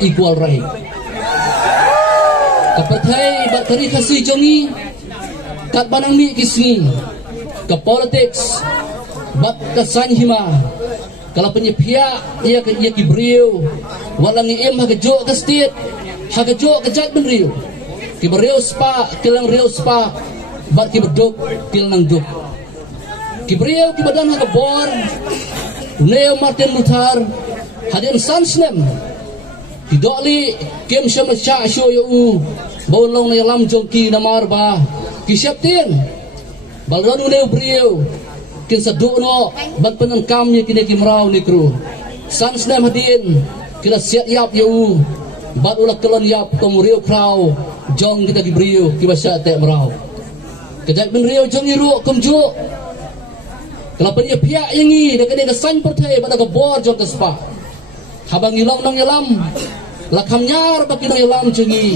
equal right. Kapertai bateri kasih jongi kat banang mi kisni ke politics bat kesan hima kalau penyepia ia ki beriu walang iem hagajo ke state hagajo ke jat benriu ki beriu spa kilang riu spa bat ki beduk kilang duk ki beriu ki badan hagabor Neo Martin Luther hadin sansnem Didoli kem syama sya syo yu baun long na lam jongki namar ba kisyaptin balranu ne brio kin sadu no ban penan kam ye kine kimrau ni kru sans nam hadin kila siat yap yu bat ulak kelon yap komrio krau jong kita ki brio ki basya te mrau kejak ben rio jong iru kumju kala pen ye pia yangi de kene kesan pertai bat ka bor jong ka spa habang ilong nang yalam lakam nyar baki nang yalam jengi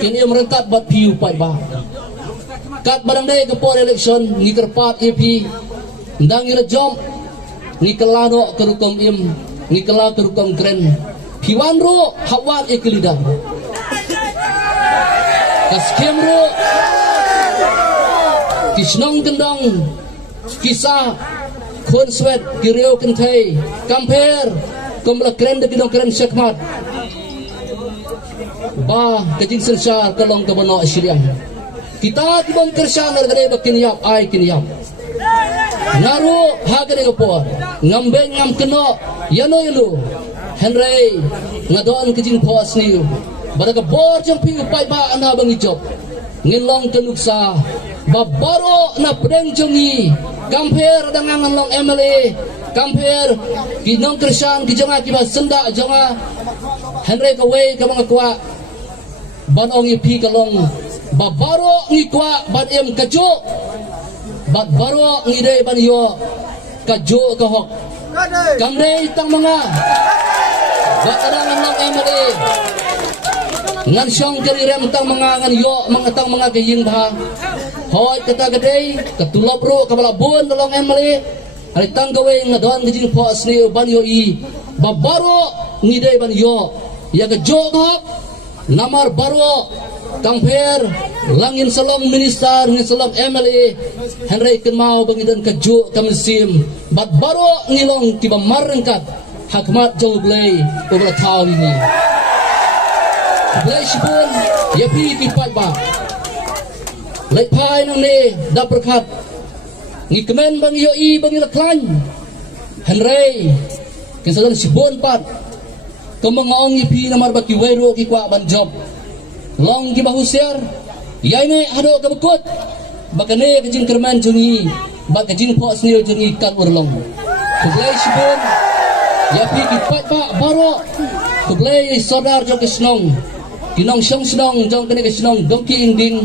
kini merentat bat piu pai ba kat barang dai ke por election ni kerpat EP ndang ira jom ni kelano kerukom im ni kela kerukom kren piwan ro hawat ekelida kaskem ro kisnong kendang kisah khon swet kireo kentai kamper kumla kren de bidong kren syakmat ba kajing sensya kalong kabano asyriang kita tibong kersya nalgade bakin yap ai kin yap naru hagade gopor ngambeng ngam keno yano yano henry ngadon kajing pos niu badaga bor jang pi pai ba ana bang ijop ngilong kenuksa babaro na pedeng jongi kamper dengan long MLA kamper kinong kersan kijonga kiba senda jonga henry kawai ka mga kwa banong ipi kalong babaro ngikwa ban em kajo bat baro ngide ban yo kajo kahok kamde tang mga batadang long MLA ngan syong kerirem tang mga ngan yo mga tang mga kaying bah hoy kata gede ketulop ro kabalabon long MLA ay tanggawe ngadon gijing pos ni ban yo i babaro ngide ban yo ya kajo kahok namar baro kamper langin salong minister ni salong MLA Henry Kenmau bangidan kajo kamisim bat baro ngilong tiba marengkat hakmat jauh blay ubra taw ini blay sipun ya pi kipat ba lepai nang ne da berkat ngi kemen bang yo i bang ilaklan Henry kesadan sipun pat kemangong ipi namar baki wairo ki kwa ban job long ki bahusiar ya ini hado ka bekut bakane kajing kerman jungi bak kajing pos ni jungi kat urlong kublai sibun ya pi ki pat ba baro kublai sodar jong kesnong kinong syong snong jong kene kesnong dongki inding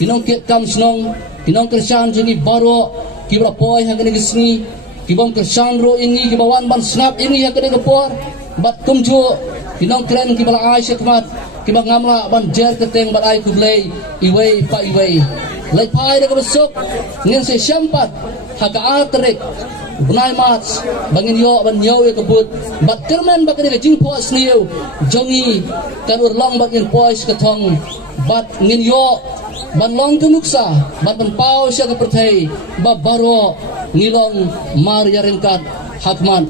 kinong ket kam snong kinong kersan jungi baro ki bra poi ha kene kesni ki bom kersan ro ini ki bawan ban snap ini ha kene kepor bat kumju kinong kren ki bala ai syakmat ki bang ngamla ban jer keteng bat ai kublai iwei pa iwei lai pai de besok ngin se syampat haka atrek bunai mats bangin yo ban yo e kebut bat kermen bat de jing pos niu jongi kan urlong bat ngin pois ketong bat ngin yo ban long tunuksa bat ban pau sya kepertai babaro ngilong mar yaringkat hakman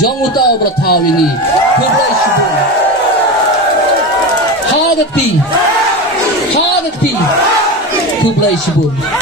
jong utau bertaw ini kublai shibun hagati kublai shibun